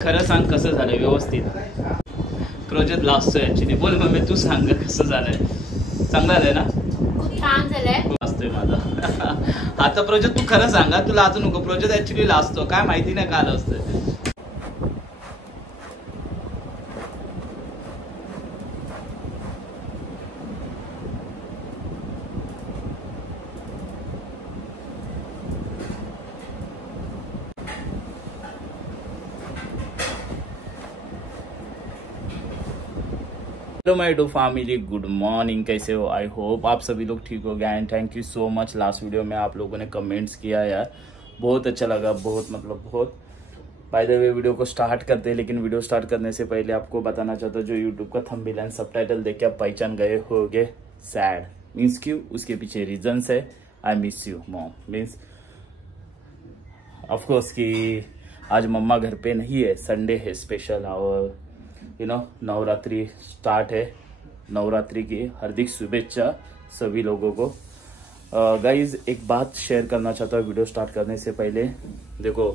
खरं सांग कसं झालं व्यवस्थित. प्रोजेक्ट लास्टचं ॲक्च्युली. बोल मम्मी तू सांग कसं झालंय. चांगलं झालंय ना. खूप छान झालंय. असतोय माझा आता प्रोजेक्ट. तू खरं सांगा तुला अजून नको. प्रोजेक्ट ॲक्च्युली लास्टतो काय माहिती नाही का आलं असतं. Hello my do family, good morning. कैसे हो? आई होप आप सभी लोग ठीक हो गए. And thank you so much. Last video में आप लोगों ने कमेंट्स किया यार, बहुत अच्छा लगा. बहुत मतलब बहुत. बाय द वे वीडियो को स्टार्ट करते हैं, लेकिन वीडियो स्टार्ट करने से पहले आपको बताना चाहता हूँ जो यूट्यूब का थंबनेल एंड सबटाइटल देख के आप पहचान गए होगे. सैड मीन्स क्यों, उसके पीछे रीजंस है. I miss you mom. Means of course कि आज मम्मा घर पे नहीं है, संडे है स्पेशल. और नवरात्रि स्टार्ट है. नवरात्रि की हार्दिक शुभेच्छा सभी लोगों को. गाइज एक बात शेयर करना चाहता हूँ वीडियो स्टार्ट करने से पहले. देखो,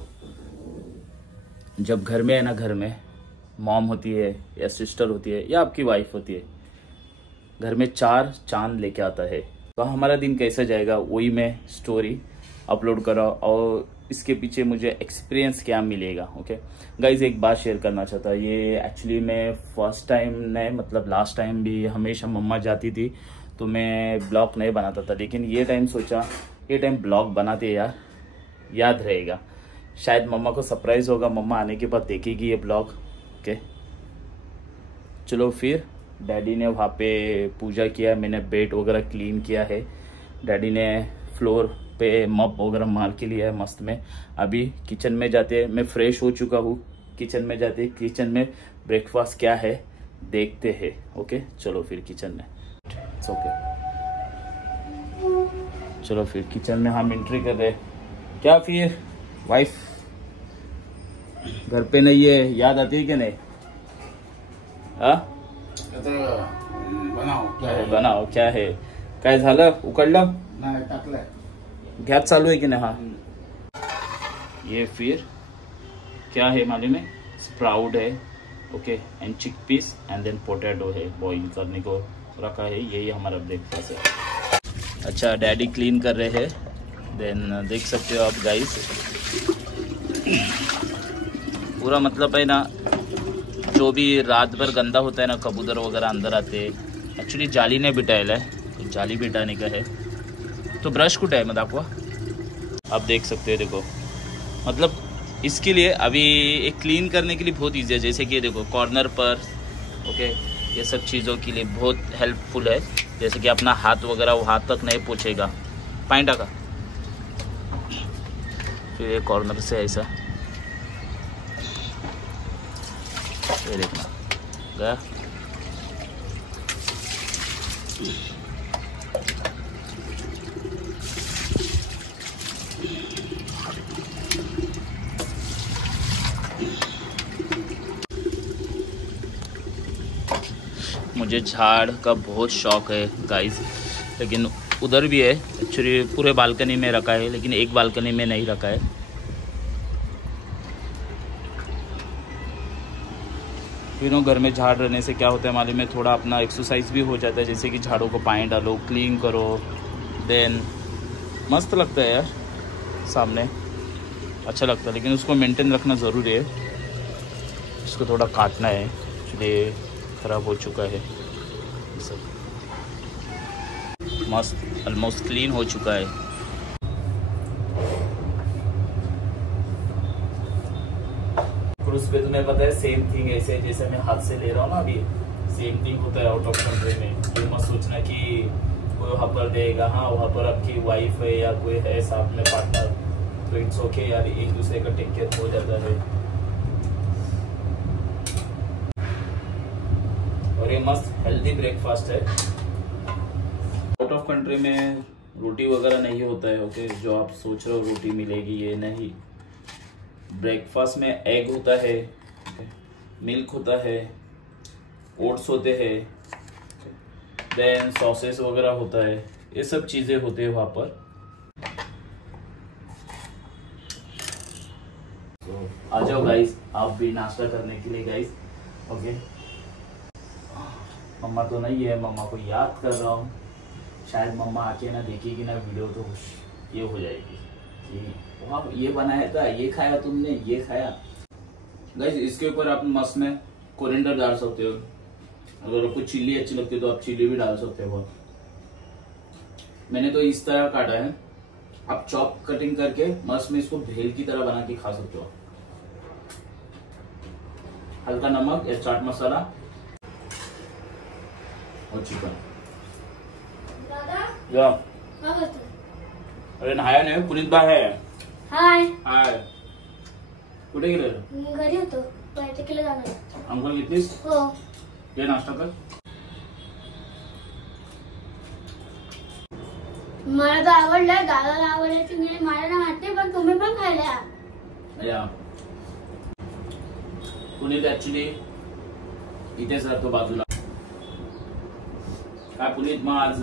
जब घर में है ना, घर में मॉम होती है या सिस्टर होती है या आपकी वाइफ होती है, घर में 4 चांद लेके आता है. तो हमारा दिन कैसा जाएगा वही मैं स्टोरी अपलोड कर रहा हूँ. और इसके पीछे मुझे एक्सपीरियंस क्या मिलेगा. ओके गाइज, एक बात शेयर करना चाहता हूँ. ये एक्चुअली मैं फर्स्ट टाइम नहीं, मतलब लास्ट टाइम भी हमेशा मम्मा जाती थी तो मैं ब्लॉग नहीं बनाता था. लेकिन ये टाइम सोचा ये टाइम ब्लॉग बनाते यार, याद रहेगा. शायद मम्मा को सरप्राइज होगा. मम्मा आने के बाद देखेगी ये ब्लॉग. ओके चलो फिर. डैडी ने वहाँ पे पूजा किया, मैंने बेड वगैरह क्लीन किया है. डैडी ने फ्लोर पे मप वगैरह मार के लिया है मस्त में. अभी किचन में जाते हैं. मैं फ्रेश हो चुका हूँ. किचन में जाते हैं. किचन में ब्रेकफास्ट क्या है देखते हैं. ओके चलो फिर किचन में. ओके चलो फिर किचन में हम एंट्री कर रहे. क्या फिर वाइफ घर पे नहीं है, याद आती है कि नहीं? बनाओ क्या है. काय झालं? उकडलं नाही, टाकलंय. गॅस चालू है कि नहीं? हाँ. ये फिर क्या है मालूम है? स्प्राउट है. Okay and chickpeas and then potato है, बॉईल करने को रखा है. यही हमारा ब्रेकफास्ट है. अच्छा डैडी क्लीन कर रहे हैं. देन देख सकते हो आप गाइस, पूरा मतलब है ना, जो भी रात भर गंदा होता है ना, कबूतर वगैरह अंदर आते हैं. एक्चुअली जाली ने बिठायला है, तो जाली बिठाने का है. तो ब्रश कुठे आहे मग दाखवा. आप देख सकते हैं. देखो मतलब इसके लिए अभी एक क्लीन करने के लिए बहुत ईजी है. जैसे कि देखो कॉर्नर पर. ओके ये सब चीज़ों के लिए बहुत हेल्पफुल है. जैसे कि अपना हाथ वगैरह वहाँ तक नहीं पहुँचेगा. पानी डाका. फिर ये कॉर्नर से ऐसा ये देखना गया. मुझे झाड़ का बहुत शौक है गाइस, लेकिन उधर भी है. एक्चुअली पूरे बालकनी में रखा है, लेकिन एक बालकनी में नहीं रखा है. घर में झाड़ रहने से क्या होता है मालूम है, थोड़ा अपना एक्सरसाइज भी हो जाता है. जैसे कि झाड़ों को पानी डालो, क्लीन करो, देन मस्त लगता है यार. सामने अच्छा लगता है, लेकिन उसको मेंटेन रखना ज़रूरी है. इसको थोड़ा काटना है, इसलिए ख़राब हो चुका है. सब मस्त ऑलमोस्ट क्लीन हो चुका है. क्रूज पे तुम्हें पता है सेम थिंग ऐसे जैसे मैं हाथ से ले रहा हूँ ना, अभी सेम थिंग होता है आउट ऑफ कंट्री में. ये मत सोचना कि कोई वहाँ पर देगा. हाँ वहाँ पर आपकी वाइफ है या कोई है साथ में पार्टनर, तो इट्स ओके यार, एक दूसरे का टेक केयर हो जाता है. और ये मस्त हेल्दी ब्रेकफास्ट है. आउट ऑफ कंट्री में रोटी वगैरह नहीं होता है. ओके जो आप सोच रहे हो रोटी मिलेगी, ये नहीं. ब्रेकफास्ट में एग होता है, मिल्क होता है, ओट्स होते हैं, देन सॉसेस वगैरह होता है. ये सब चीज़ें होते हैं वहाँ पर. तो आ जाओ गाइस, आप भी नाश्ता करने के लिए गाइस। ओके, मम्मा तो नहीं है, मम्मा को याद कर रहा हूँ। शायद मम्मा आके ना देखेगी ना वीडियो तो ये हो जाएगी कि वाह ये बनाया था, ये खाया तुमने, ये खाया। गाइस इसके ऊपर आप मस्त में कोरिएंडर डाल सकते हो, अगर आपको चिल्ली अच्छी लगती है तो आप चिल्ली भी डाल सकते हो। मैंने तो इस तरह काटा है, आप चॉप कटिंग करके मस्त में इसको भेल की तरह बना के खा सकते हो। हल्का नमक या चाट मसाला और चिकन। या अरे नहाया नाही, पुनीत बाय आहे। हाय हाय, कुठे गेले? घरी होतो, बैठकीला जाणार। अंघोळ घेतलीस? हो। ये नाश्ता कर। मला तर आवडलं, दादाला आवडलं की नाही मला ना वाटते, पण तुम्ही पण खायला या पुनीत ऍक्च्युली इथेच राहतो बाजूला। काय पुनीत मग आज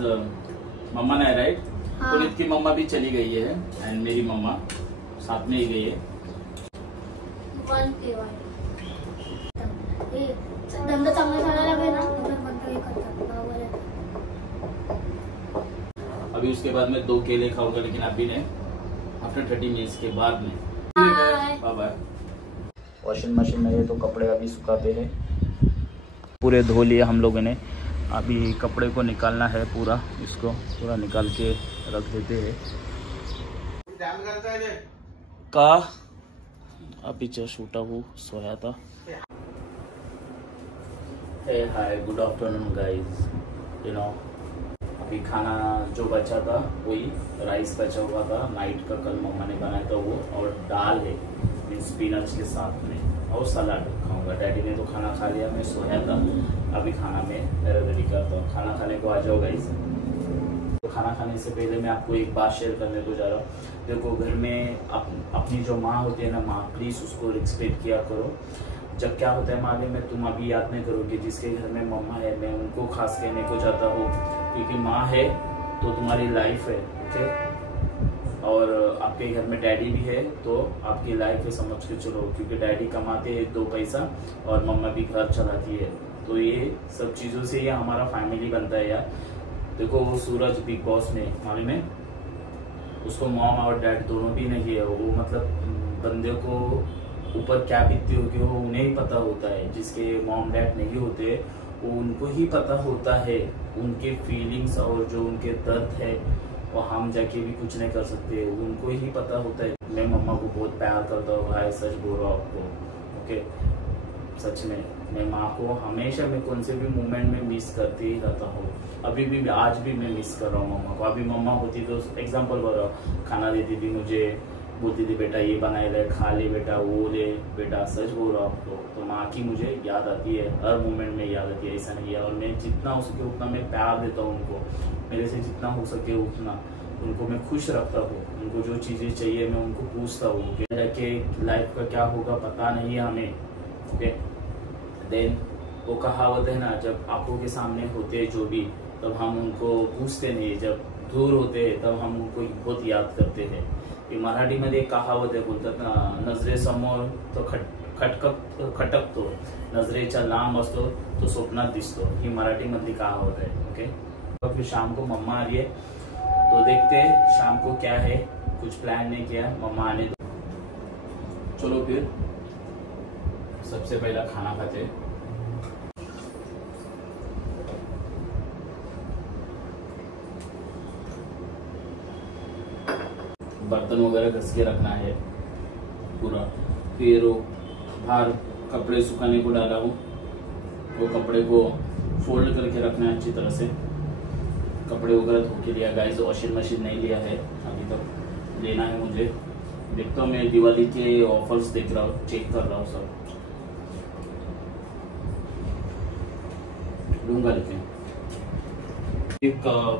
मम्मा नहीं राइट? हाँ। पुनीत की मम्मा भी चली गई है एंड मेरी मम्मा साथ में ही गई है। धंदा चांगला चालायला लागला ना तर बंद हे करतात। अभी उसके बाद में 2 केले खाऊंगा, लेकिन अभी नहीं, आफ्टर 30 मिनट्स के बाद में। Bye bye. वॉशिंग मशीन में है तो कपड़े अभी सुखाते हैं, पूरे धो लिए हम लोगों ने। अभी कपड़े को निकालना है, पूरा इसको पूरा निकाल के रख देते हैं। का अभी जस्ट उठा हूँ, सोया था। Hey hi, good afternoon guys. You know अभी खाना जो बचा था वही राइस बचा हुआ था, नाइट का कल मम्मा ने बनाया था वो, और दाल है मीन स्पिनच के साथ में, और सलाद खाऊंगा। डैडी ने तो खाना खा लिया, मैं सोया था। अभी खाना में रेडी करता हूँ, खाना खाने को आ जाओ गाइस। तो खाना खाने से पहले मैं आपको एक बात शेयर करने को जा रहा हूँ। देखो घर में अपनी जो माँ होती है ना, माँ प्लीज उसको रिस्पेक्ट किया करो। जब क्या होता है मालूम है, तुम अभी याद नहीं करोगे जिसके घर में मम्मा है, मैं उनको खास कहने को चाहता हूँ, क्योंकि माँ है तो तुम्हारी लाइफ है। ओके, और आपके घर में डैडी भी है तो आपकी लाइफ है, समझ के चलो, क्योंकि डैडी कमाते हैं 2 पैसा और मम्मा भी घर चलाती है। तो ये सब चीज़ों से ये हमारा फैमिली बनता है यार। देखो वो सूरज बिग बॉस में मालूम है, उसको मॉम और डैड दोनों भी नहीं है। वो मतलब बंदे को ऊपर क्या बीतती होगी वो उन्हें ही पता होता है। जिसके मॉम डैड नहीं होते वो उनको ही पता होता है, उनके फीलिंग्स और जो उनके दर्द है वो हम जाके भी कुछ नहीं कर सकते, उनको ही पता होता है। मैं मम्मा को बहुत प्यार करता हूँ भाई, सच बोल रहा हूँ आपको। ओके, सच में मैं माँ को हमेशा, मैं कौन से भी मोमेंट में मिस करते ही रहता हूँ। अभी भी आज भी मैं मिस कर रहा हूँ मम्मा को। अभी मम्मा होती तो एग्जाम्पल बोल रहा हूँ, खाना देती थी मुझे, बोलती थी बेटा ये बनाए ले, खा ले बेटा, वो ले बेटा। सच बोल रहा हूँ आपको, तो माँ की मुझे याद आती है, हर मोमेंट में याद आती है, ऐसा नहीं है। और मैं जितना हो सके उतना मैं प्यार देता हूँ उनको, मेरे से जितना हो सके उतना उनको मैं खुश रखता हूँ। उनको जो चीज़ें चाहिए मैं उनको पूछता हूँ कि लाइफ का क्या होगा पता नहीं है हमें। ओके, देन वो कहावत है ना, जब आंखों के सामने होते हैं जो भी, तब हम उनको पूछते नहीं, जब दूर होते हैं तब हम उनको बहुत याद करते हैं। ये मराठी मध्ये एक कहावत आहे, बोलतात ना, नजरेसमोर तो खटकतो, नजरेच्या लांब असतो तो स्वप्नात दिसतो। ही मराठी मधली कहावत है। ओके, तो फिर शाम को मम्मा आ रही है तो देखते हैं शाम को क्या है, कुछ प्लान नहीं किया, मम्मा आने दो। चलो फिर सबसे पहला खाना खाते हैं। बर्तन वगैरह घस के रखना है पूरा। फिर बाहर कपड़े सुखाने को डाला हूँ, वो कपड़े को फोल्ड करके रखना है अच्छी तरह से। कपड़े वगैरह धो के लिया गाइस, वॉशिंग मशीन नहीं लिया है अभी तक, लेना है मुझे। देखता हूँ, मैं दिवाली के ऑफर्स देख रहा हूँ, चेक कर रहा हूँ, सब लूंगा। लेकिन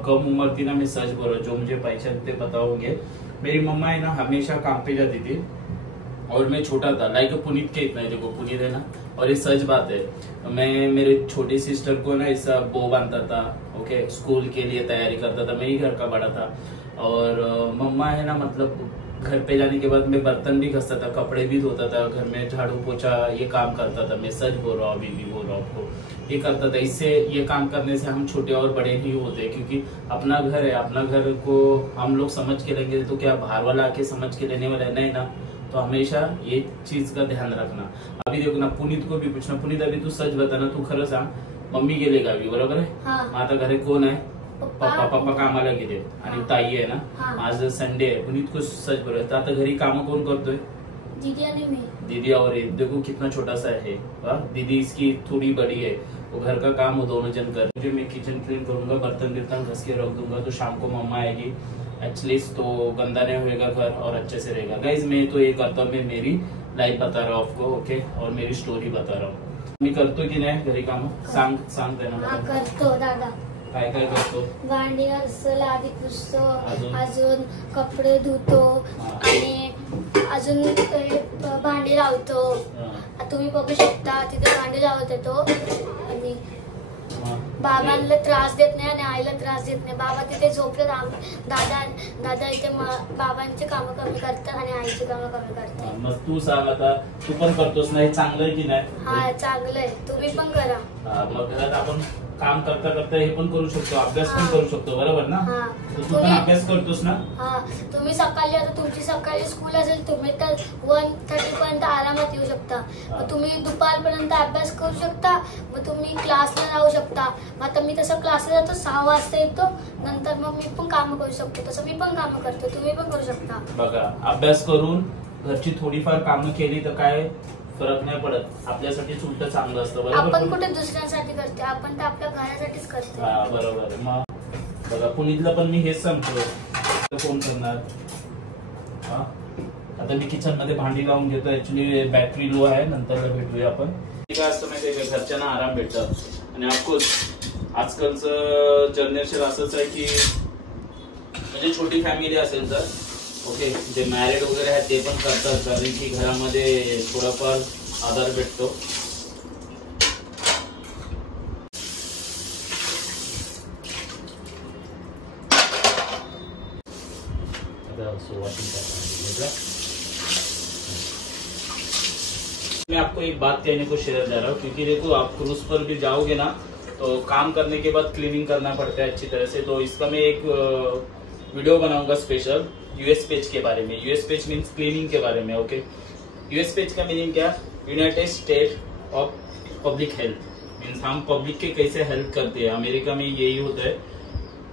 कम उम्र थी ना, मैं सच बोल रहा हूँ, जो मुझे पैसे थे पता होंगे। मेरी मम्मा है ना हमेशा काम पे जाती थी और मैं छोटा था, लाइक पुनीत के इतना ही, देखो पुनीत है ना। और ये सच बात है, मैं मेरे छोटी सिस्टर को ना ऐसा बो बांधता था। ओके, स्कूल के लिए तैयारी करता था, मैं ही घर का बड़ा था। और मम्मा है ना, मतलब घर पे जाने के बाद मैं बर्तन भी घसता था, कपड़े भी धोता था, घर में झाड़ू पोछा ये काम करता था। मैं सच बोल रहा हूँ, अभी भी बोल रहा हूँ आपको, ये करता था। इससे ये काम करने से हम छोटे और बड़े नहीं होते, क्योंकि अपना घर है, अपना घर को हम लोग समझ के लेंगे तो क्या बाहर वाला आके समझ के लेने वाला है, नहीं ना। तो हमेशा ये चीज का ध्यान रखना। अभी देखो ना, पुनीत को भी पूछना, पुनीत अभी तू सच बताना, तू खरं सांग, मम्मी गेले गावी बरोबर आहे? मग आता घरी कोण आहे? पप्पा कामाला गेले आणि ताई आहे ना, आज संडे आहे। पुनीत को सच बोल, तर आता घरी काम कोण करतोय? दीदी आणि मी। दीदी और ये देखो कितना छोटा सा है, दीदी इसकी थोड़ी बड़ी है, वो घर का काम वो दोनों जन कर। मुझे मैं किचन क्लीन करूंगा, बर्तन बिर्तन घस के रख दूंगा, तो शाम को मम्मा आएगी एटलीस्ट, तो गंदा नहीं होएगा घर और अच्छे से रहेगा। गाइज मैं तो ये करता हूँ, मैं मेरी लाइफ बता रहा हूँ आपको, ओके, और मेरी स्टोरी बता रहा हूँ। मी करतो की नाही घरी काम? सांग देना। करतो दादा। काय काय करतो? भांडी घासतो, लादी पुसतो, अजून कपडे धुतो आणि अजून भांडी लावतो। तुम्ही बघू शकता तिथे भांडी लावत येतो आणि बाबांना त्रास देत नाही आणि आईला त्रास देत नाही। बाबा तिथे झोपले, दादा इथे बाबांची कामं कमी करतात आणि आईची कामं कमी करतात। मग तू सांग आता, तू पण करतोस ना, हे चांगलं आहे की नाही? हा चांगलं आहे, तुम्ही पण करा। मग घरात आपण काम करता करता हे पण करू शकतो, अभ्यास पण करू शकतो, बरोबर ना? तू पण अभ्यास करतोस ना? हा, तुम्ही सकाळी, आता तुमची सकाळी स्कूल असेल, तुम्ही तर 1:30 पर्यंत आरामात येऊ शकता। मग तुम्ही दुपारपर्यंत अभ्यास करू शकता, मग तुम्ही क्लासला जाऊ शकता। मग आता मी तसं क्लासला जातो, 6 वाजता येतो, नंतर मग मी पण काम करू शकतो, तसं मी पण काम करतो, तुम्ही पण करू शकता। बघा, अभ्यास करून घरची थोडीफार कामं केली तर काय फरक नाही पडत, आपल्यासाठीच उलट चांगलं असतं, बरोबर? आपण कुठे दुसऱ्यांसाठी करते, आपण तर आपल्या घरासाठीच करतो। हा बरोबर। मग बघा, पुनीतला पण मी हेच सांगतो, फोन करणार। आता मी किचन मध्ये भांडी लावून घेतो, ऍक्च्युली बॅटरी लो आहे, नंतर भेटूया आपण। काय असतं माहितीये का, घरच्यांना आराम भेटतं आणि ऑफकोर्स आजकालचं जनरेशन असंच आहे की म्हणजे छोटी फॅमिली असेल तर ओके, जे मॅरिड वगैरे आहेत ते पण करतात, कारण की घरामध्ये थोडाफार आधार भेटतो। मैं आपको एक बात कहने को शेयर जा रहा हूँ, क्योंकि देखो आप क्रूज पर भी जाओगे ना, तो काम करने के बाद क्लीनिंग करना पड़ता है अच्छी तरह से। तो इसका मैं एक वीडियो बनाऊंगा स्पेशल यूएस पेज के बारे में। यूएस पेज मीन्स क्लीनिंग के बारे में, ओके। यूएस पेज का मीनिंग क्या? United state of public health, means हम पब्लिक के कैसे हेल्प करते हैं। अमेरिका में यही होता है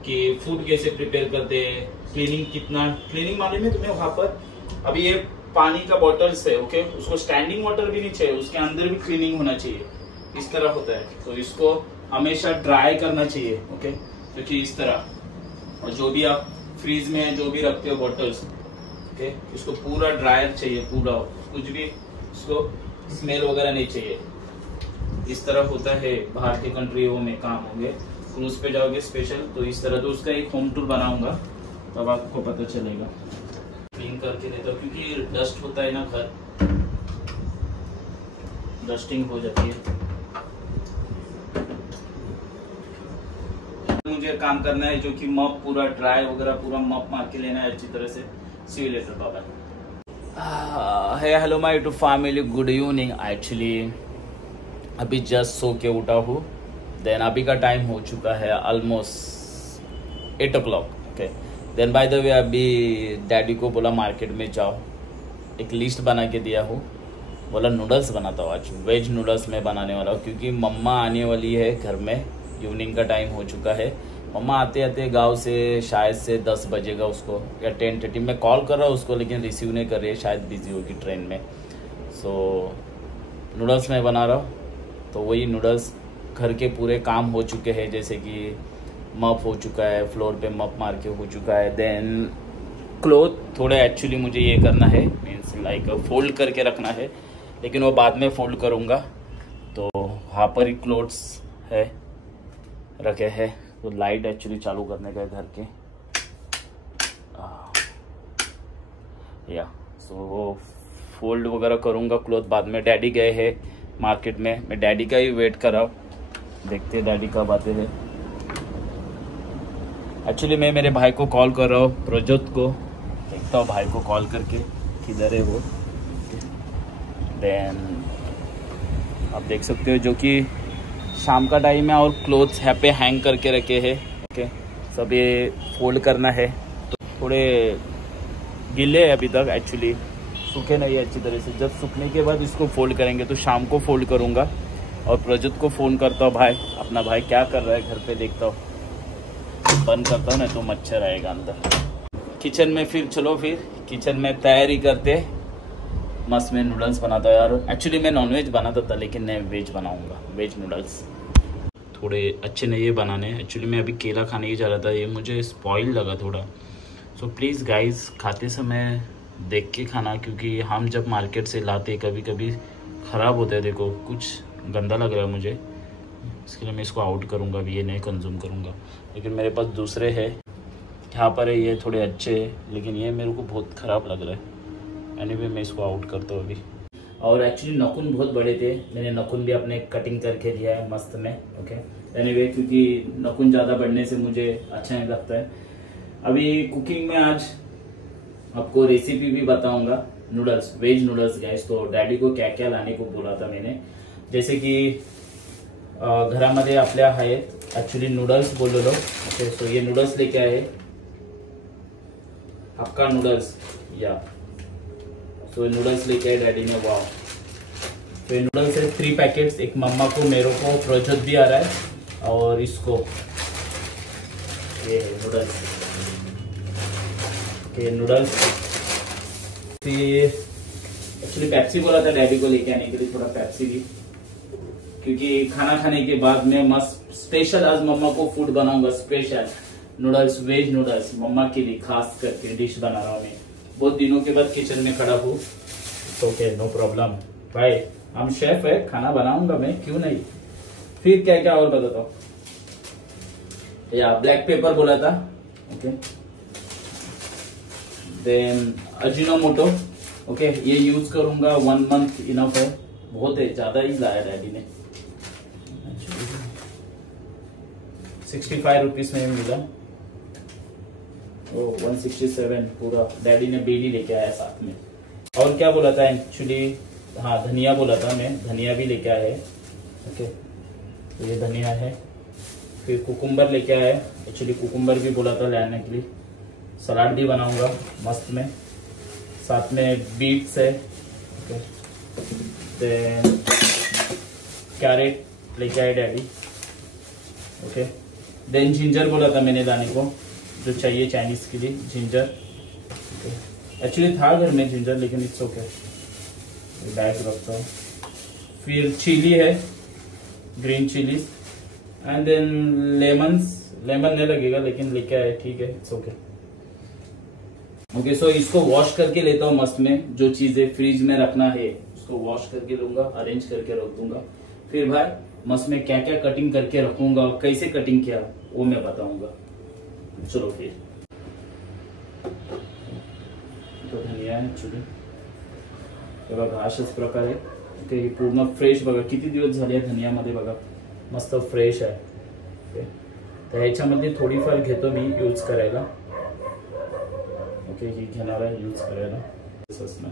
कि फूड कैसे प्रिपेयर करते हैं, क्लीनिंग कितना, क्लीनिंग माने में तुम्हें वहां पर अभी ये पानी का बॉटल्स है, ओके, उसको स्टैंडिंग वाटर भी नहीं चाहिए, उसके अंदर भी क्लीनिंग होना चाहिए, इस तरह होता है। तो इसको हमेशा ड्राई करना चाहिए, ओके, क्योंकि इस तरह। और जो भी आप फ्रीज में जो भी रखते हो बॉटल्स, ओके, उसको पूरा ड्रायर चाहिए, पूरा, कुछ भी उसको स्मेल वगैरह नहीं चाहिए। इस तरह होता है बाहर के कंट्रियों में काम होंगे। क्रूज पे जाओगे स्पेशल तो इस तरह, तो उसका एक होम टूर बनाऊंगा, तब आपको पता चलेगा। क्लीन करके देता हूँ क्योंकि डस्ट होता है ना, घर डस्टिंग हो जाती है। मुझे काम करना है जो कि मप पूरा ड्राई वगैरह पूरा मप मार के लेना है अच्छी तरह से। See you later, bye bye. Hey hello my YouTube family, good evening. Actually अभी जस्ट सो के उठा हूँ, देन अभी का टाइम हो चुका है almost 8 o'clock, okay. Then by the way अभी डैडी को बोला मार्केट में जाओ, एक लिस्ट बना के दिया हूँ, बोला नूडल्स बनाता हूँ आज, वेज नूडल्स मैं बनाने वाला हूँ, क्योंकि मम्मा आने वाली है घर में। इवनिंग का टाइम हो चुका है, मम्मा आते आते गांव से शायद से 10 बजेगा उसको, या 10:30। मैं कॉल कर रहा हूँ उसको लेकिन रिसीव नहीं कर रही है, शायद बिजी होगी ट्रेन में। सो नूडल्स मैं बना रहा हूँ, तो वही नूडल्स, घर के पूरे काम हो चुके हैं, जैसे कि मप हो चुका है, फ्लोर पे मप मार के हो चुका है। देन क्लोथ थोड़े एक्चुअली मुझे ये करना है, मीन्स लाइक फोल्ड करके रखना है, लेकिन वो बाद में फोल्ड करूँगा। तो वहाँ पर ही क्लोथ्स है रखे हैं, तो लाइट एक्चुअली चालू करने का घर के या सो वो फोल्ड वगैरह करूँगा क्लोथ बाद में। डैडी गए हैं मार्केट में, मैं डैडी का ही वेट कर रहा हूँ, देखते हैं डैडी कब आते हैं। एक्चुअली मैं मेरे भाई को कॉल कर रहा हूँ, प्रज्योत को, देखता हूँ भाई को कॉल करके किधर है वो। देन आप देख सकते हो जो कि शाम का टाइम है और क्लोथ्स यहाँ पे हैंग करके रखे हैं। ओके, सब ये फोल्ड करना है, तो थोड़े गीले है अभी तक, एक्चुअली सूखे नहीं है अच्छी तरह से। जब सूखने के बाद इसको फोल्ड करेंगे, तो शाम को फोल्ड करूँगा। और प्रज्योत को फ़ोन करता हूँ, भाई अपना भाई क्या कर रहा है घर पे, देखता हूँ, बंद करता हूँ, नहीं तो मच्छर आएगा अंदर। किचन में फिर चलो, फिर किचन में तैयारी करते, मस्त में नूडल्स बनाता है यार। एक्चुअली मैं नॉनवेज बनाता था, लेकिन मैं वेज बनाऊँगा, वेज नूडल्स। थोड़े अच्छे नहीं है बनाने, एक्चुअली मैं अभी केला खाने ही जा रहा था, ये मुझे स्पॉइल लगा थोड़ा। सो प्लीज़ गाइस, खाते समय देख के खाना, क्योंकि हम जब मार्केट से लाते कभी कभी ख़राब होता है। देखो कुछ गंदा लग रहा है मुझे, इसके लिए मैं इसको आउट करूँगा, अभी ये नहीं कंज्यूम करूँगा। लेकिन मेरे पास दूसरे है, यहाँ पर है ये थोड़े अच्छे हैं, लेकिन ये मेरे को बहुत ख़राब लग रहा है। एनीवे मैं इसको आउट करता हूँ अभी। और एक्चुअली नाखून बहुत बड़े थे, मैंने नाखून भी अपने कटिंग करके दिया है मस्त में। ओके, एनीवे क्योंकि नाखून ज़्यादा बढ़ने से मुझे अच्छा नहीं लगता है। अभी कुकिंग में आज आपको रेसिपी भी बताऊंगा, नूडल्स, वेज नूडल्स गाइस। तो डैडी को क्या क्या लाने को बोला था मैंने, जैसे कि घरामध्ये आपल्या आहेत ॲक्च्युली नूडल्स बोललो। ओके, सो ये नूडल्स लेके आए, हक्का नूडल्स या। सो नूडल्स लेके आए डैडी ने, वाह। तो ये नूडल्स है 3 पैकेट्स, एक मम्मा को, मेरे को, प्रज्योत भी आ रहा है, और इसको ये नूडल्स, ये नूडल्स। फिर एक्चुअली पेप्सी बोला था डैडी को लेके आने के लिए, थोड़ा पेप्सी भी, क्योंकि खाना खाने के बाद में मस्त स्पेशल आज मम्मा को फूड बनाऊंगा, स्पेशल नूडल्स, वेज नूडल्स मम्मा के लिए खास करके डिश बना रहा हूँ मैं। बहुत दिनों के बाद किचन में खड़ा हूँ, ओके नो प्रॉब्लम भाई, हम शेफ है, खाना बनाऊंगा मैं, क्यों नहीं। फिर क्या क्या और बताता हूँ, या ब्लैक पेपर बोला था। ओके, देन अजीनोमोटो, ओके ये यूज करूंगा, 1 मंथ इनफ है, बहुत है, ज्यादा ही लाया डैडी ने। 65 रुपीज में मिला, 167 पूरा डैडी ने बेली लेके आया साथ में। और क्या बोला था एक्चुअली, हाँ धनिया बोला था मैं, धनिया भी लेके आया है। ओके, तो ये धनिया है। फिर कुकुम्बर लेके आया है, एक्चुअली कुकुम्बर भी बोला था लाने के लिए। सलाद भी बनाऊंगा मस्त में, साथ में बीट्स है। ओके, देन कैरेट लेके आए डैडी। ओके, देन जिंजर बोला था मैंने लाने को, जो चाहिए चाइनीज के लिए जिंजर। एक्चुअली था घर में जिंजर, लेकिन इट्स ओके, बैग रखता हूँ। फिर चिली है, green chillies, and then lemons, lemon नहीं लगेगा लेकिन लेके आए, ठीक है, इट्स ओके। ओके, सो इसको वॉश करके लेता हूँ मस्त में, जो चीजें फ्रिज में रखना है उसको वॉश करके लूंगा, अरेंज करके रख दूंगा। फिर भाई मस्त में क्या क्या कटिंग करके रखूंगा, कैसे कटिंग किया वो मैं बताऊंगा। चलो फिर, तो धनिया है ऍक्च्युली बघा अशाच प्रकारे, ते पूर्ण फ्रेश बघा, किती दिवस झाले धनियामध्ये बघा, मस्त फ्रेश आहे। ओके, तर ह्याच्यामध्ये थोडीफार घेतो मी यूज करायला। ओके, ही घेणार आहे यूज करायला तसंच ना,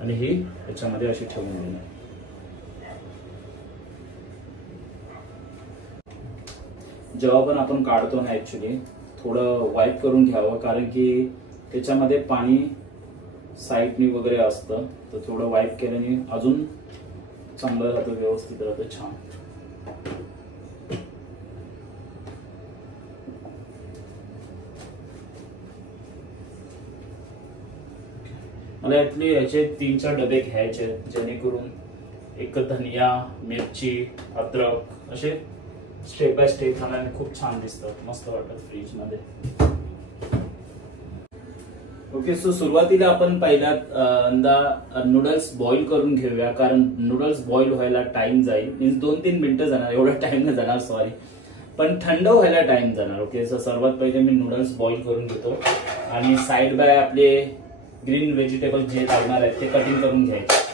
आणि ही याच्यामध्ये अशी ठेवून देणार। जेव्हा पण आपण काढतो ना ऍक्च्युली थोडं वाईप करून घ्यावं, कारण की त्याच्यामध्ये पाणी साईडनी वगैरे असतं, तर थोडं वाईप केल्याने अजून चांगलं राहतं, व्यवस्थित राहतं, छान। मला यातले याचे 3-4 डबे घ्यायचे, जेणेकरून एक धनिया, मिरची, अद्रक असे स्टेप बाय स्टेप खाण्याने खूप छान दिसतात, मस्त वाटतं फ्रीज मध्ये। ओके, सो सुरुवातीला आपण पहिल्यांदा नूडल्स बॉईल करून घेऊया, कारण नूडल्स बॉईल व्हायला टाइम जाईल, मीन्स 2-3 मिनिटं जाणार, एवढा टाइम नाही जाणार, सॉरी, पण थंड व्हायला टाइम जाणार। ओके, सो सर्वात पहिले मी नूडल्स बॉईल करून घेतो, आणि साइड बाय आपले ग्रीन व्हेजिटेबल जे लागणार आहेत ते कटिंग करून घ्यायचे।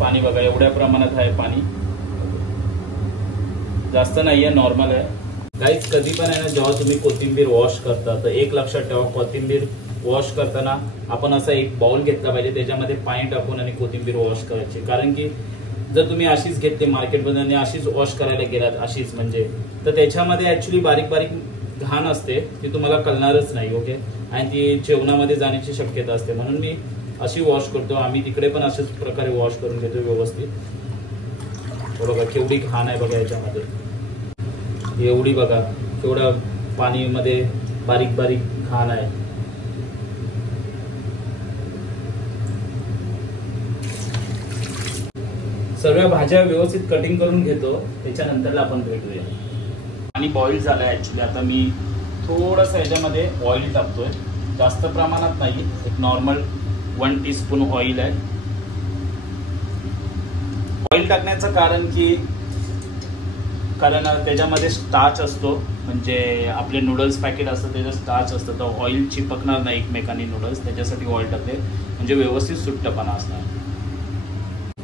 पाणी बघा एवढ्या प्रमाणात आहे पाणी, जास्त नाहीये, नॉर्मल आहे। गाईज कधी पण आहे ना, जेव्हा तुम्ही कोथिंबीर वॉश करता तर एक लक्षात ठेवा, कोथिंबीर वॉश करताना आपण असा एक बाउल घेतला पाहिजे, त्याच्यामध्ये पाणी टाकून आणि कोथिंबीर वॉश करायची. कारण की जर तुम्ही अशीच घेतली मार्केटमध्ये आणि अशीच वॉश करायला गेलात अशीच म्हणजे, तर त्याच्यामध्ये ऍक्च्युली बारीक बारीक घाण असते, ती तुम्हाला कळणारच नाही. ओके, आणि ती जेवणामध्ये जाण्याची शक्यता असते. म्हणून मी अशी वॉश करतो. आम्ही तिकडे पण अशाच प्रकारे वॉश करून घेतो व्यवस्थित. बघा केवढी घाण आहे बघा याच्यामध्ये, एवढी बघा केवढा पाणीमध्ये बारीक बारीक घाण आहे. सर्व भाज्या व्यवस्थित कटिंग करून घेतो, त्याच्यानंतरला आपण भेटूया. आणि बॉईल झालाय ऍक्च्युली. आता मी थोडंसं याच्यामध्ये ऑइल टाकतोय, जास्त प्रमाणात नाही, एक नॉर्मल 1 टीस्पून ऑइल आहे. ऑइल टाकण्याचं कारण त्याच्यामध्ये स्टार्च असतो, म्हणजे आपले नूडल्स पॅकेट असतं त्याच्यात स्टार्च असतं, तर ऑइल चिपकणार नाही एकमेकांनी नूडल्स, त्याच्यासाठी ऑइल टाकते, म्हणजे व्यवस्थित सुट्टपणा असणार.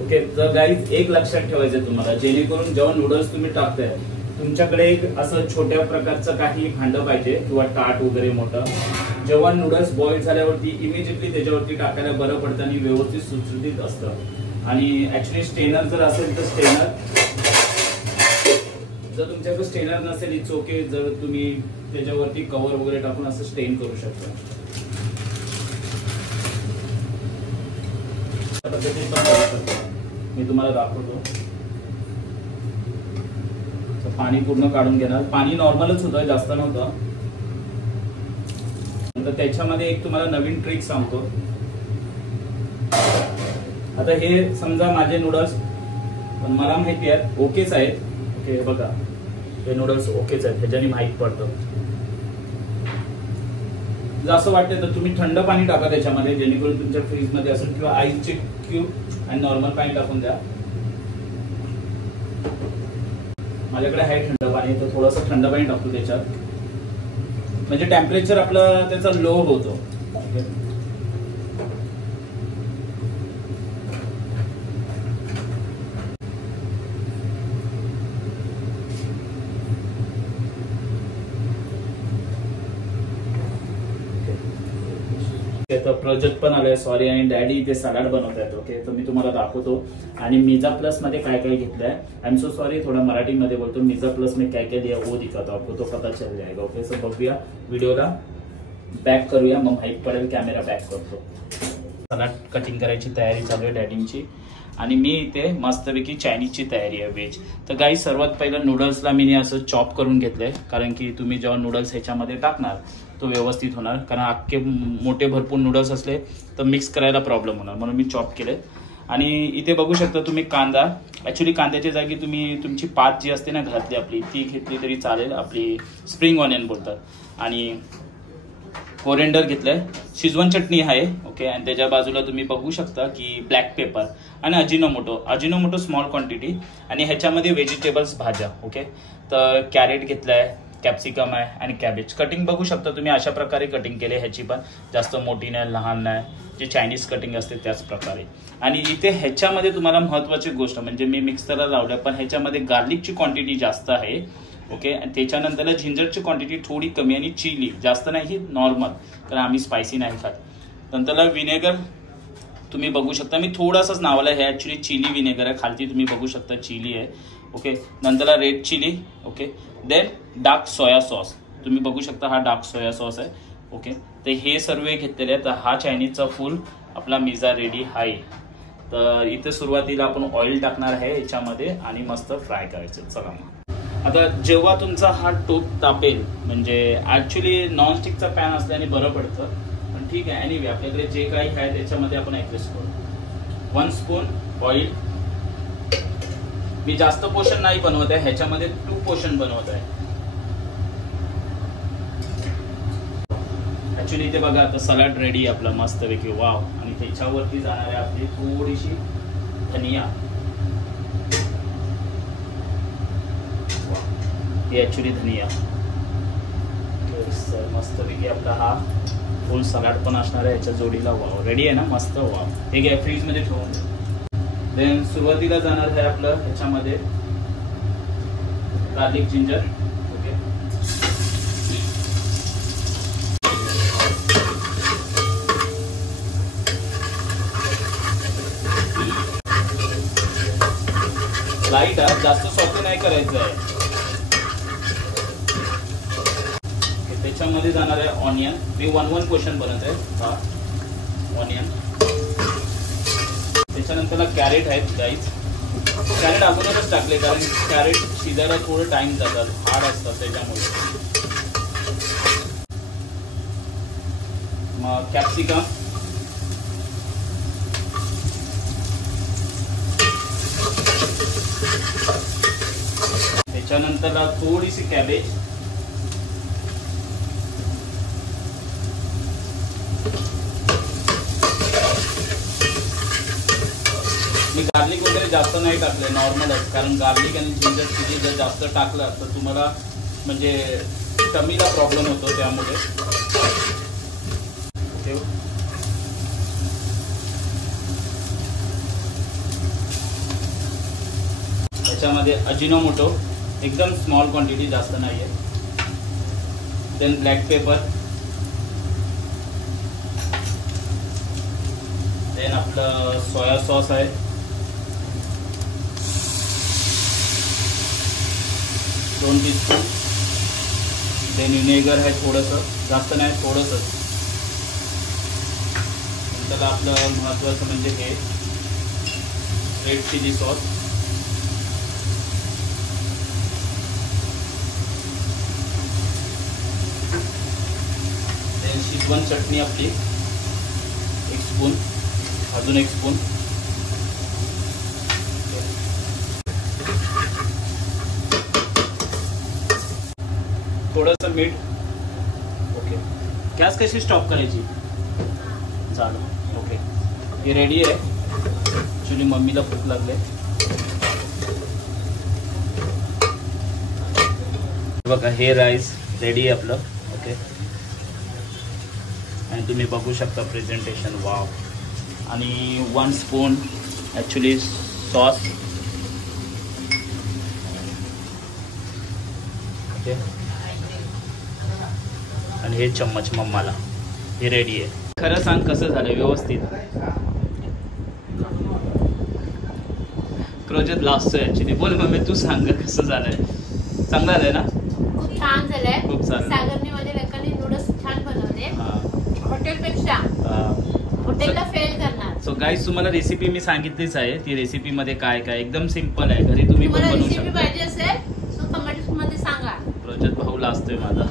ओके, तर गाईज एक लक्षात ठेवायचं तुम्हाला, जेणेकरून जेव्हा नूडल्स तुम्ही टाकताय तुमच्याकडे एक असं छोट्या प्रकारचं काही भांडं पाहिजे किंवा ताट वगैरे मोठं. जेव्हा नूडल्स बॉईल झाल्यावरती इमिजिएटली त्याच्यावरती टाकायला बरं पडतं आणि व्यवस्थित सुटसुटीत असतं. आणि ऍक्च्युली स्टेनर जर असेल तर स्टेनर, जर तुमच्याकडे स्टेनर नसेल इट्स ओके, जर तुम्ही त्याच्यावरती कव्हर वगैरे टाकून असं स्टेन करू शकता. मी तुम्हाला दाखवतो. पाणी पूर्ण काढून घेणार, पाणी नॉर्मलच होतं, जास्त नव्हतं. तर त्याच्यामध्ये एक तुम्हाला नवीन ट्रिक सांगतो. आता हे समजा माझे नूडल्स पण मला माहिती आहेत ओकेच आहेत. ओके बघा, हे नूडल्स ओकेच आहेत, ह्याच्याने माहीत पडतं. जर असं वाटतं तर तुम्ही थंड पाणी टाका त्याच्यामध्ये, जेणेकरून तुमच्या फ्रीजमध्ये असेल, किंवा आईसचे क्यूब आणि नॉर्मल पाणी टाकून द्या. माझ्याकडे आहे थंड पाणी, तर थोडंसं थंड पाणी टाकतो त्याच्यात, म्हणजे टेम्परेचर आपलं त्याचा लो होतो. तर प्रोजेक्ट पण आले, सॉरी, आणि डॅडी ते सलाड बनवत आहेत. ओके, तर मी तुम्हाला दाखवतो. आणि मिझा प्लस मध्ये काय काय घेतलंय, आय एम सो सॉरी, थोडा मराठीमध्ये बोलतो. मिझा प्लस में क्या क्या दिया वो दिखाता आपको, तो पता चल जाएगा. ओके, सो बघूया, व्हिडिओला बॅक करूया, मग माहीत पडेल. कॅमेरा बॅक करतो. सलाड कटिंग करायची तयारी चालू आहे डॅडींची, आणि मी इथे मस्तपैकी चायनीजची तयारी आहे व्हेज. तर गाई सर्वात पहिलं नूडल्सला मी असं चॉप करून घेतलंय, कारण की तुम्ही जेव्हा नूडल्स ह्याच्यामध्ये टाकणार तो व्यवस्थित होणार, कारण अख्खे मोठे भरपूर नूडल्स असले तर मिक्स करायला प्रॉब्लेम होणार, म्हणून मी चॉप केले. आणि इथे बघू शकता तुम्ही कांदा, ऍक्च्युली कांद्याच्या जागी तुम्ही तुमची पात जी असते ना घरातली आपली, ती घेतली तरी चालेल, आपली स्प्रिंग ऑनियन बोलतात. आणि कोरिएंडर घेतलंय, शिजवण चटणी आहे. ओके, आणि त्याच्या बाजूला तुम्ही बघू शकता की ब्लॅक पेपर आणि अजिनोमोटो स्मॉल क्वांटिटी, आणि ह्याच्यामध्ये व्हेजिटेबल्स भाज्या. ओके, तर कॅरेट घेतलाय, कॅप्सिकम आहे आणि कॅबेज. कटिंग बघू शकता तुम्ही, अशा प्रकारे कटिंग केले. ह्याची पण जास्त मोठी नाही, लहान नाही, जे चायनीज कटिंग असते त्याच प्रकारे. आणि इथे ह्याच्यामध्ये तुम्हाला महत्वाची गोष्ट म्हणजे, मी मिक्सरला लावलं पण ह्याच्यामध्ये गार्लिकची क्वांटिटी जास्त आहे. ओके, आणि त्याच्यानंतर जिंजरची क्वांटिटी थोडी कमी, आणि चिली जास्त नाही, नॉर्मल, कारण आम्ही स्पायसी नाही खात. नंतरला विनेगर तुम्ही बघू शकता, मी थोडासाच नावाला, हे ऍक्च्युली चिली विनेगर आहे, खालती तुम्ही बघू शकता चिली आहे. ओके, नंतरला red chilli. Okay, then dark soya sauce तुम्ही बघू शकता, हा डार्क सोया सॉस आहे. ओके, तर हे सर्व घेतलेले आहे. तर हा चायनीजचा फुल आपला मिझा रेडी आहे. तर इथे सुरुवातीला आपण ऑइल टाकणार आहे याच्यामध्ये आणि मस्त फ्राय करायचं. चला मग, आता जेव्हा तुमचा हा टोप तापेल, म्हणजे ऍक्च्युली नॉनस्टिकचा पॅन असल्याने बरं पडतं, पण ठीक आहे, एनिवे आपल्याकडे जे काही आहे त्याच्यामध्ये आपण ऍडजस्ट करू. 1 स्पून ऑइल. मी जास्त पोर्शन नाही बनवत आहे, ह्याच्यामध्ये 2 पोर्शन बनवत आहे. ऍक्च्युली इथे बघा, आता सलाड रेडी आपला मस्तपैकी, वाव. आणि त्याच्यावरती जाणार आहे आपली थोडीशी धनिया. हे ऍक्च्युली धनिया. मस्तपैकी आपला हा फुल सलाड पण असणार आहे याच्या जोडीला. वाव, रेडी आहे ना, मस्त. वाव, हे घ्या फ्रीज मध्ये ठेवून. देन सुरुवातीला जाणार आहे आपलं ह्याच्यामध्ये गार्लिक जिंजर. ओके, लाईट आहे, जास्त सॉफ्ट नाही करायचं आहे. त्याच्यामध्ये जाणार आहे ऑनियन. मी 1-1 क्वेश्चन बनत आहे. हा ऑनियन. त्याच्यानंतर कॅरेट आहेत गाईज. कॅरेट अगोदरच टाकले कारण कॅरेट शिजायला थोडं टाइम जातात, हार्ड असतात त्याच्यामुळे. मग कॅप्सिकम, त्याच्यानंतर थोडीशी कॅबेज, मी गार्लिक वगैरे जास्त नाही टाकले, नॉर्मलच. कारण गार्लिक आणि जिंजर चिली जर जास्त टाकलं तर तुम्हाला म्हणजे टमीला प्रॉब्लेम होतो, त्यामुळे. त्याच्यामध्ये अजिनोमोटो एकदम स्मॉल क्वांटिटी, जास्त नाही आहे. देन ब्लॅक पेपर, देन आपलं सोया सॉस आहे, दोन टीस्पून. देन विनेगर आहे थोडंसं, जास्त नाही, थोडंसं. नंतर आपलं महत्त्वाचं म्हणजे हे red chilli sauce, then Schezwan चटणी आपली 1 स्पून, अजून 1 स्पून. थोडंसं मीठ. ओके, गॅस कशी स्टॉप करायची? झालं. ओके, हे रेडी आहे. ॲक्च्युली मम्मीला भूक लागले. बघा हे राईस रेडी आहे आपलं. ओके, आणि तुम्ही बघू शकता प्रेझेंटेशन. वाव. आणि 1 स्पून ॲक्च्युली सॉस. ओके, आणि हे चम्मच मम्माला. हे रेडी आहे. खरं सांग कसं झालं? व्यवस्थित. क्रोजत लास्ट ॲक्च्युली. बोल मम्मी, तू सांग कसं झालंय? चांगलं झालंय ना? खूप छान झालंय. खूप छान. सागरने माझ्या लोकांनी नूडल्स छान बनवले, हॉटेलपेक्षा. हॉटेलला फेल करणार. सो गाईज, तुम्हाला रेसिपी मी सांगितलीच आहे. ती रेसिपी मध्ये काय काय एकदम सिंपल आहे, घरी तुम्ही पण बनवू शकता. पाहिजे असेल सो कमेंट्स मध्ये सांगा. प्रोजेक्ट भाऊ लाजतोय माझा.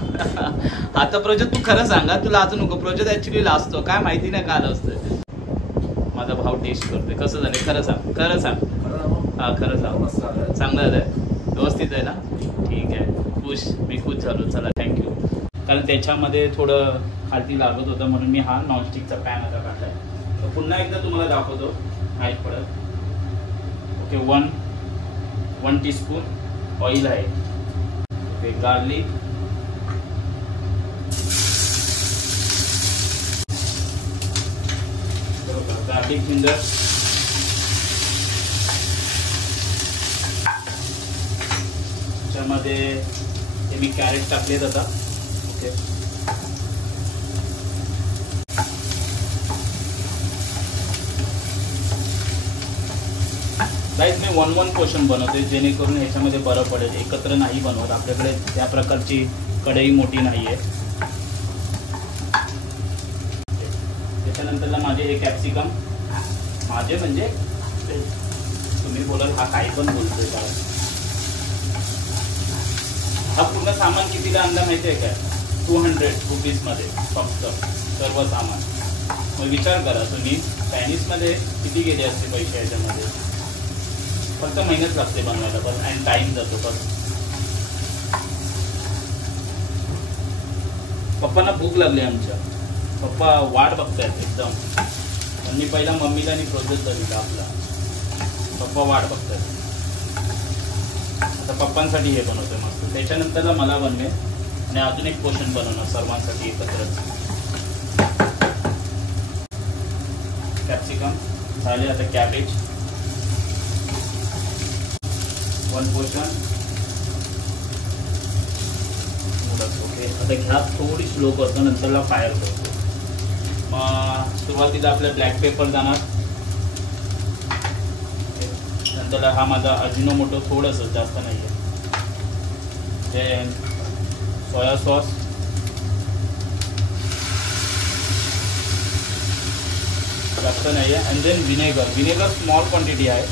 आता प्रोजेक्ट तू खरं सांगा, तू लाजू नको. प्रोजेक्ट ऍक्च्युली लाजतो, काय माहिती नाही का लाजतोय. माझा भाऊ टेस्ट करतोय. कसं झालंय खरं सांग, खरं सांग. हा खरं सांग. चांगलं झालंय, व्यवस्थित आहे ना? ठीक आहे, खुश. मी खुश झालो. चला, थँक्यू. कारण त्याच्यामध्ये थोडं खालती लागत होतं म्हणून मी हा नॉनस्टिकचा पॅन आता काढलाय. तर पुन्हा एकदा तुम्हाला दाखवतो, माहीत पडत. ओके, 1 टीस्पून ऑइल आहे. ओके, गार्लिक, गार्लिक जिंजर, त्याच्यामध्ये हे मी कॅरेट टाकलेत आता. ओके, गाईज मी 1-1 क्वेश्चन बनवते जेणेकरून ह्याच्यामध्ये बरं पडेल. एकत्र नाही बनवत, आपल्याकडे त्या प्रकारची कढई मोठी नाही आहे. त्याच्यानंतरला माझे हे कॅप्सिकम, माझे म्हणजे तुम्ही बोलाल हा काही पण बोलतोय का. हा पूर्ण सामान कितीला आणला माहिती आहे काय? 200 रुपीजमध्ये फक्त सर्व सामान. मग विचार करा तुम्ही, चायनीजमध्ये किती गेले असते पैसे याच्यामध्ये. फक्त मेहनत लागते बनवायला बस, आणि टाइम जातो बस. पप्पांना भूक लागली आमच्या. पप्पा वाट बघतायत एकदम. पण मी पहिला मम्मीला आणि प्रोजेक्ट बघितला आपला. पप्पा वाट बघतायत. आता पप्पांसाठी हे बनवतोय मस्त. त्याच्यानंतरला मला बनवेल आणि अजून एक पोर्शन बनवणार सर्वांसाठी एकत्रच. कॅप्सिकम झाले. आता कॅबेज 1 पोर्शन. ओके, आता गॅस थोडी स्लो करतो, नंतरला फायर करतो. मग सुरुवातीला आपल्या ब्लॅक पेपर जाणार, नंतर हा माझा अजिनोमोटो थोडंसं, जास्त नाही आहे. देन सोया सॉस, जास्त नाही आहे. And then vinegar small quantity आहे,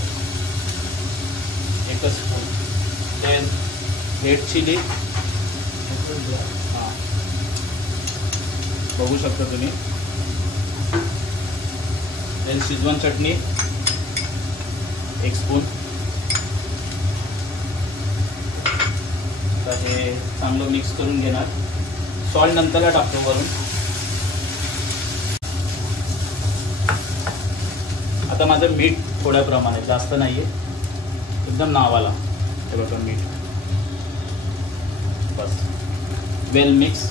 1 स्पून. देन रेड चिली, हां बघू शकता तुम्ही. देन शेजवान चटणी 1 स्पून. तर हे चांगलं मिक्स करून घेणार. सॉल्ट नंतरला टाकतो वरून. आता माझं मीठ थोड्या प्रमाणात, जास्त नाही आहे, एकदम नावाला. हे बघा मीठ, बस. Well mix.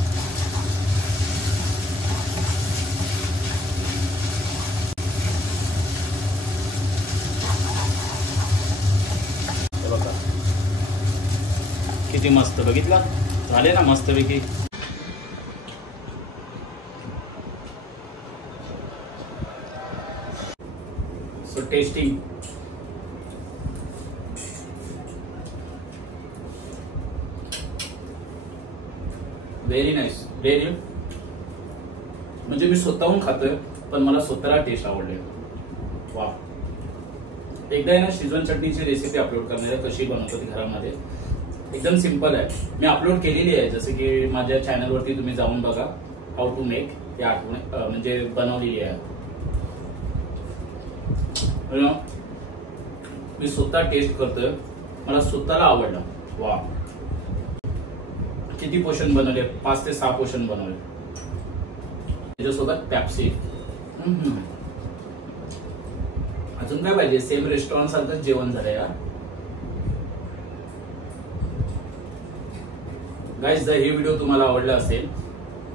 हे बघा किती मस्त, बघितलं झाले ना मस्तपैकी. सो टेस्टिंग. Very nice, very. म्हणजे मी स्वतःहून खातोय, पण मला स्वतःला टेस्ट आवडले. वा. एकदा आहे ना शेजवान चटणीची रेसिपी अपलोड करणार आहे, कशी बनवतो ती घरामध्ये. एकदम सिंपल आहे, मी अपलोड केलेली आहे. जसं की माझ्या चॅनलवरती तुम्ही जाऊन बघा, हाऊ टू मेक, या आठवण म्हणजे बनवलेली आहे. मी स्वतः टेस्ट करतोय, मला स्वतःला आवडलं. वा. किती पोर्शन बनवले? 5 ते 6 पोर्शन बनवले. त्याच्यासोबत पॅप्सी. अजून काय पाहिजे? सेम रेस्टॉरंट सारखं जेवण झालं यार. गाइस, जर हे व्हिडिओ तुम्हाला आवडला असेल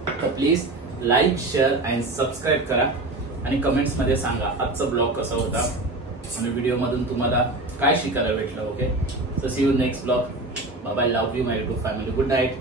तर please like, share and subscribe करा. आणि कमेंट्स मध्ये सांगा आजचा ब्लॉग कसा होता आणि व्हिडिओ मधून तुम्हाला काय शिकायला भेटलं. Okay, so see you next blog. Bye bye. Love you my YouTube family. Good night.